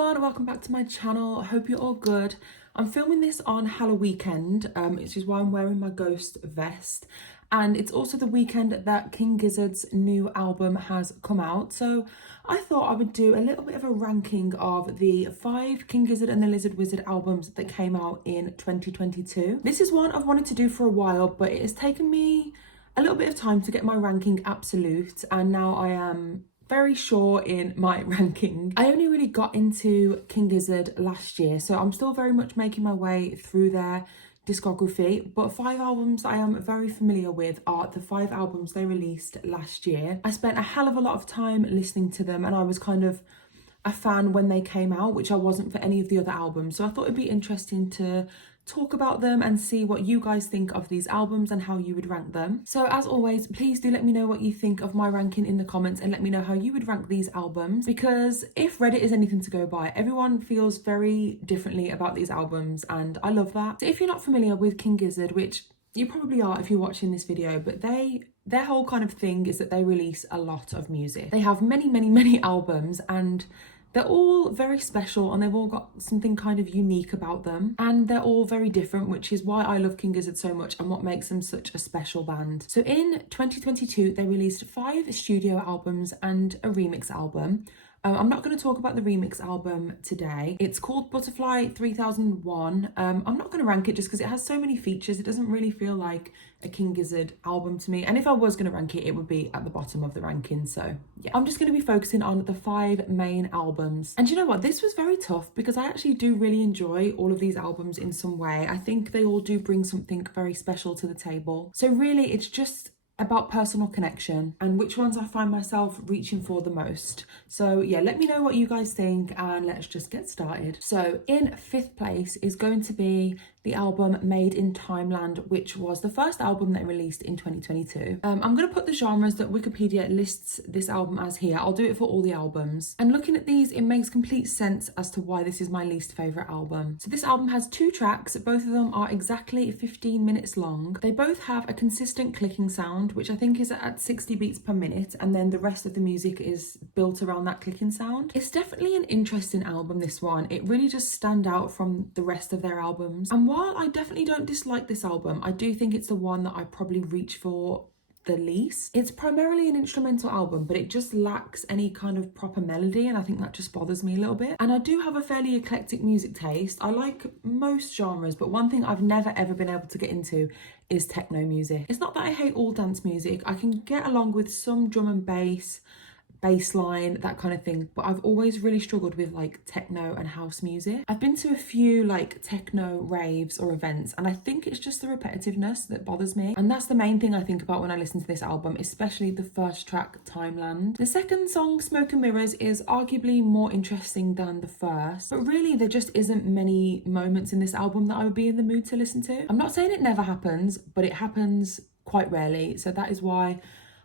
everyone, welcome back to my channel. I hope you're all good. I'm filming this on Halloween weekend, which is why I'm wearing my ghost vest. And it's also the weekend that King Gizzard's new album has come out. So I thought I would do a little bit of a ranking of the 5 King Gizzard and the Lizard Wizard albums that came out in 2022. This is one I've wanted to do for a while, but it has taken me a little bit of time to get my ranking absolute. And now I am very sure in my ranking. I only really got into King Gizzard last year, so I'm still very much making my way through their discography, but 5 albums I am very familiar with are the 5 albums they released last year. I spent a hell of a lot of time listening to them, and I was kind of a fan when they came out, which I wasn't for any of the other albums, so I thought it'd be interesting to talk about them and see what you guys think of these albums and how you would rank them. So as always, please do let me know what you think of my ranking in the comments and let me know how you would rank these albums, because if Reddit is anything to go by, everyone feels very differently about these albums and I love that. So if you're not familiar with King Gizzard, which you probably are if you're watching this video, but their whole kind of thing is that they release a lot of music. They have many albums, and they're all very special and they've all got something kind of unique about them, and they're all very different, which is why I love King Gizzard so much and what makes them such a special band. So in 2022 they released 5 studio albums and a remix album. I'm not going to talk about the remix album today. It's called Butterfly 3001. I'm not going to rank it just because it has so many features. It doesn't really feel like a King Gizzard album to me. And if I was going to rank it, it would be at the bottom of the ranking. So yeah, I'm just going to be focusing on the 5 main albums. And you know what? This was very tough because I actually do really enjoy all of these albums in some way. I think they all do bring something very special to the table. So really, it's just about personal connection and which ones I find myself reaching for the most. So yeah, let me know what you guys think and let's just get started. So in 5th place is going to be the album Made in Timeland, which was the first album they released in 2022. I'm going to put the genres that Wikipedia lists this album as here. I'll do it for all the albums. And looking at these, it makes complete sense as to why this is my least favourite album. So this album has 2 tracks. Both of them are exactly 15 minutes long. They both have a consistent clicking sound, which I think is at 60 beats per minute, and then the rest of the music is built around that clicking sound. It's definitely an interesting album, this one. It really does stand out from the rest of their albums. And while I definitely don't dislike this album, I do think it's the one that I probably reach for the least. It's primarily an instrumental album, but it just lacks any kind of proper melody, and I think that just bothers me a little bit. And I do have a fairly eclectic music taste. I like most genres, but one thing I've never ever been able to get into is techno music. It's not that I hate all dance music. I can get along with some drum and bass line, that kind of thing, but I've always really struggled with like techno and house music. I've been to a few like techno raves or events, and I think it's just the repetitiveness that bothers me, and that's the main thing I think about when I listen to this album, especially the first track, Timeland. The second song, Smoke and Mirrors, is arguably more interesting than the first, but really there just isn't many moments in this album that I would be in the mood to listen to. I'm not saying it never happens, but it happens quite rarely, so that is why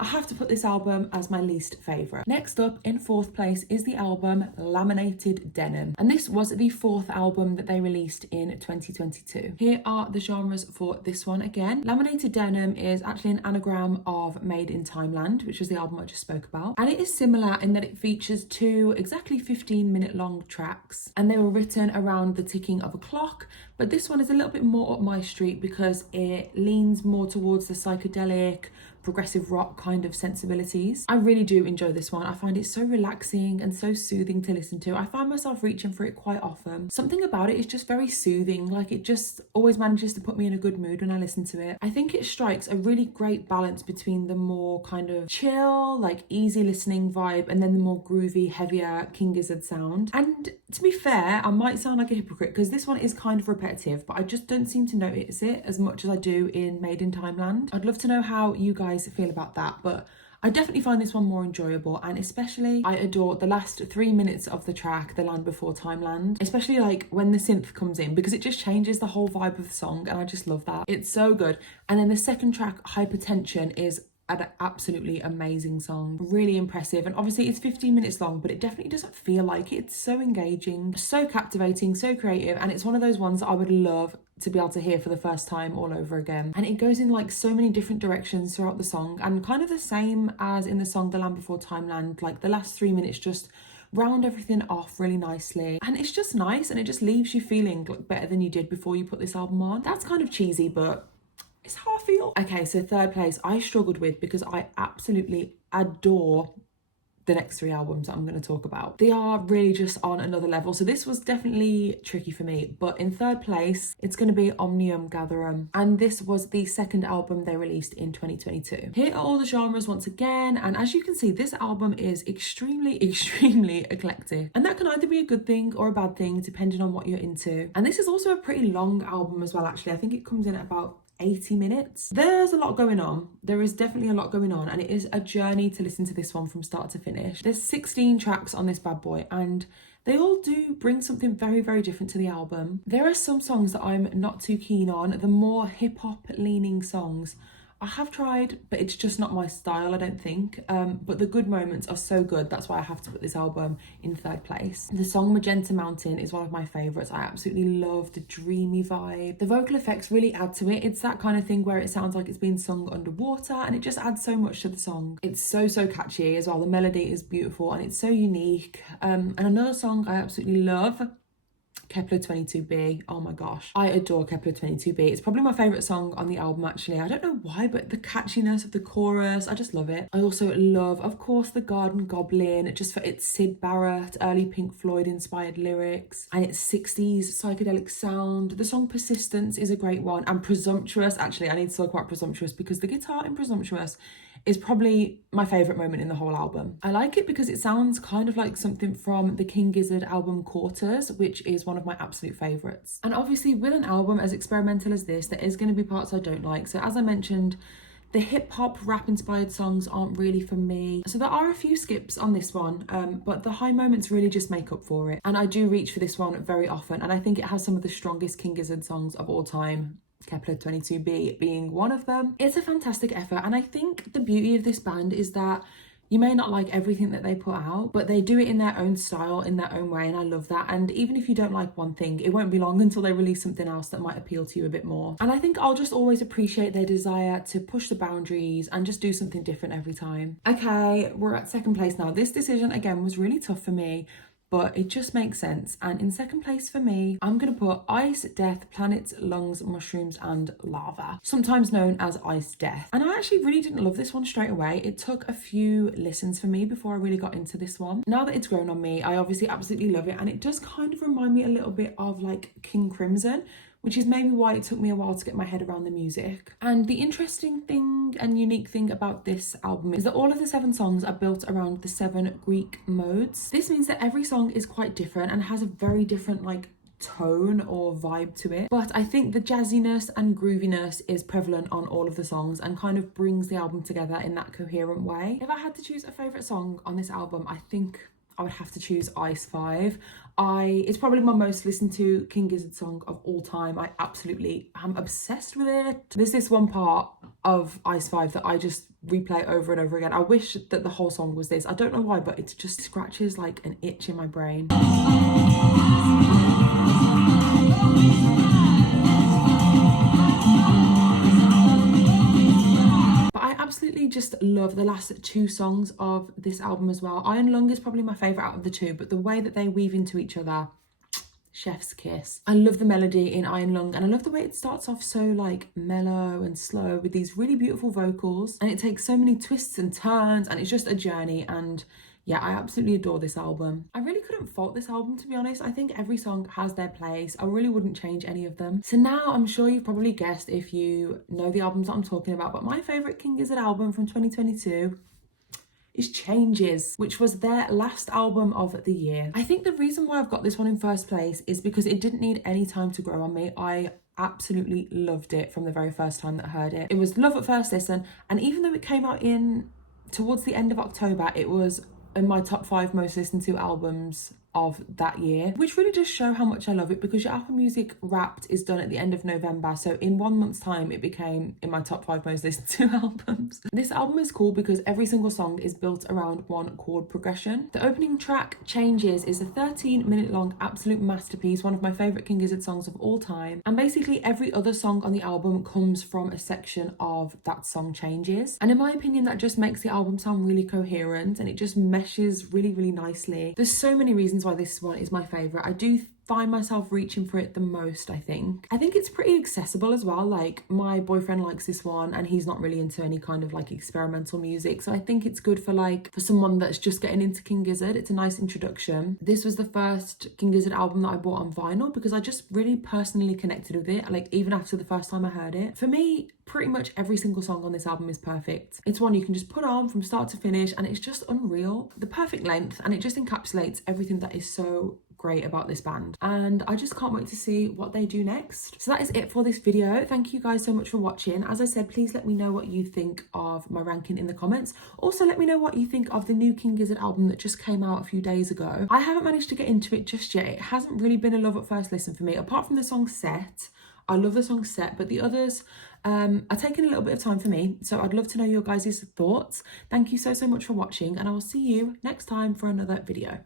I have to put this album as my least favourite. Next up, in 4th place, is the album Laminated Denim. And this was the 4th album that they released in 2022. Here are the genres for this one again. Laminated Denim is actually an anagram of Made in Timeland, which was the album I just spoke about. And it is similar in that it features 2 exactly 15-minute long tracks. And they were written around the ticking of a clock. But this one is a little bit more up my street because it leans more towards the psychedelic, progressive rock kind of sensibilities. I really do enjoy this one. I find it so relaxing and so soothing to listen to. I find myself reaching for it quite often. Something about it is just very soothing. Like, it just always manages to put me in a good mood when I listen to it. I think it strikes a really great balance between the more kind of chill, like easy listening vibe, and then the more groovy, heavier King Gizzard sound. And to be fair, I might sound like a hypocrite because this one is kind of repetitive, but I just don't seem to notice it as much as I do in Made in Timeland. I'd love to know how you guys feel about that, but I definitely find this one more enjoyable, and especially I adore the last 3 minutes of the track, The Land Before Timeland, especially like when the synth comes in, because it just changes the whole vibe of the song and I just love that. It's so good. And then the second track, Hypertension, is an absolutely amazing song, really impressive, and obviously it's 15 minutes long, but it definitely doesn't feel like it. It's so engaging, so captivating, so creative, and it's one of those ones that I would love to be able to hear for the first time all over again. And it goes in like so many different directions throughout the song, and kind of the same as in the song The Land Before Timeland, like the last 3 minutes just round everything off really nicely. And it's just nice, and it just leaves you feeling like better than you did before you put this album on. That's kind of cheesy, but it's how I feel. Okay, so third place I struggled with because I absolutely adore the next three albums that I'm going to talk about. They are really just on another level. So this was definitely tricky for me. But in third place, it's going to be Omnium Gatherum. And this was the second album they released in 2022. Here are all the genres once again. And as you can see, this album is extremely eclectic. And that can either be a good thing or a bad thing, depending on what you're into. And this is also a pretty long album as well, actually. I think it comes in at about 80 minutes. There's a lot going on. There is definitely a lot going on, and it is a journey to listen to this one from start to finish. There's 16 tracks on this bad boy, and they all do bring something very different to the album. There are some songs that I'm not too keen on. The more hip-hop leaning songs I have tried, but it's just not my style, I don't think. But the good moments are so good. That's why I have to put this album in third place. The song Magenta Mountain is one of my favourites. I absolutely love the dreamy vibe. The vocal effects really add to it. It's that kind of thing where it sounds like it's being sung underwater, and it just adds so much to the song. It's so catchy as well. The melody is beautiful and it's so unique. And another song I absolutely love, Kepler 22b. Oh my gosh, I adore Kepler 22b. It's probably my favourite song on the album, actually. I don't know why, but the catchiness of the chorus, I just love it. I also love, of course, The Garden Goblin, just for its Syd Barrett, early Pink Floyd inspired lyrics, and its 60s psychedelic sound. The song Persistence is a great one, and Presumptuous. Actually, I need to talk about Presumptuous because the guitar in Presumptuous is probably my favourite moment in the whole album. I like it because it sounds kind of like something from the King Gizzard album Quarters, which is one of my absolute favourites. And obviously with an album as experimental as this, there is going to be parts I don't like. So as I mentioned, the hip-hop rap inspired songs aren't really for me. So there are a few skips on this one, but the high moments really just make up for it. And I do reach for this one very often, and I think it has some of the strongest King Gizzard songs of all time, Kepler 22b being one of them. It's a fantastic effort, and I think the beauty of this band is that you may not like everything that they put out, but they do it in their own style, in their own way, and I love that. And even if you don't like one thing, it won't be long until they release something else that might appeal to you a bit more. And I think I'll just always appreciate their desire to push the boundaries and just do something different every time. Okay, we're at second place now. This decision, again, was really tough for me, but it just makes sense. And in second place for me, I'm going to put Ice, Death, Planets, Lungs, Mushrooms and Lava, sometimes known as Ice Death. And I actually really didn't love this one straight away. It took a few listens for me before I really got into this one. Now that it's grown on me, I obviously absolutely love it, and it does kind of remind me a little bit of like King Crimson, which is maybe why it took me a while to get my head around the music. And the interesting thing and unique thing about this album is that all of the 7 songs are built around the 7 Greek modes. This means that every song is quite different and has a very different like tone or vibe to it, but I think the jazziness and grooviness is prevalent on all of the songs and kind of brings the album together in that coherent way. If I had to choose a favourite song on this album, I think I would have to choose Ice 5. It's probably my most listened to King Gizzard song of all time. I absolutely am obsessed with it. There's this one part of Ice 5 that I just replay over and over again. I wish that the whole song was this. I don't know why, but it just scratches like an itch in my brain. Absolutely just love the last 2 songs of this album as well. Iron Lung is probably my favourite out of the 2, but the way that they weave into each other, chef's kiss. I love the melody in Iron Lung, and I love the way it starts off so like mellow and slow with these really beautiful vocals, and it takes so many twists and turns, and it's just a journey. And yeah, I absolutely adore this album. I really couldn't fault this album, to be honest. I think every song has their place. I really wouldn't change any of them. So now I'm sure you've probably guessed if you know the albums that I'm talking about, but my favourite King Gizzard album from 2022 is Changes, which was their last album of the year. I think the reason why I've got this one in first place is because it didn't need any time to grow on me. I absolutely loved it from the very first time that I heard it. It was love at first listen, and even though it came out towards the end of October, it was in my top 5 most listened to albums of that year, which really does show how much I love it, because your Apple Music Wrapped is done at the end of November, so in 1 month's time it became in my top 5 most listened to albums. This album is cool because every single song is built around one chord progression. The opening track, Changes, is a 13-minute long absolute masterpiece, one of my favourite King Gizzard songs of all time, and basically every other song on the album comes from a section of that song Changes, and in my opinion that just makes the album sound really coherent and it just meshes really, really nicely. There's so many reasons why this one is my favourite. I do find myself reaching for it the most, I think. I think it's pretty accessible as well. Like, my boyfriend likes this one and he's not really into any kind of like experimental music, so I think it's good for someone that's just getting into King Gizzard. It's a nice introduction. This was the first King Gizzard album that I bought on vinyl because I just really personally connected with it, like even after the first time I heard it. For me, pretty much every single song on this album is perfect. It's one you can just put on from start to finish and it's just unreal. The perfect length, and it just encapsulates everything that is so great about this band, and I just can't wait to see what they do next. So that is it for this video. Thank you guys so much for watching. As I said, please let me know what you think of my ranking in the comments. Also, let me know what you think of the new King Gizzard album that just came out a few days ago. I haven't managed to get into it just yet. It hasn't really been a love at first listen for me, apart from the song Set. I love the song Set, but the others are taking a little bit of time for me, so I'd love to know your guys' thoughts. Thank you so much for watching, and I will see you next time for another video.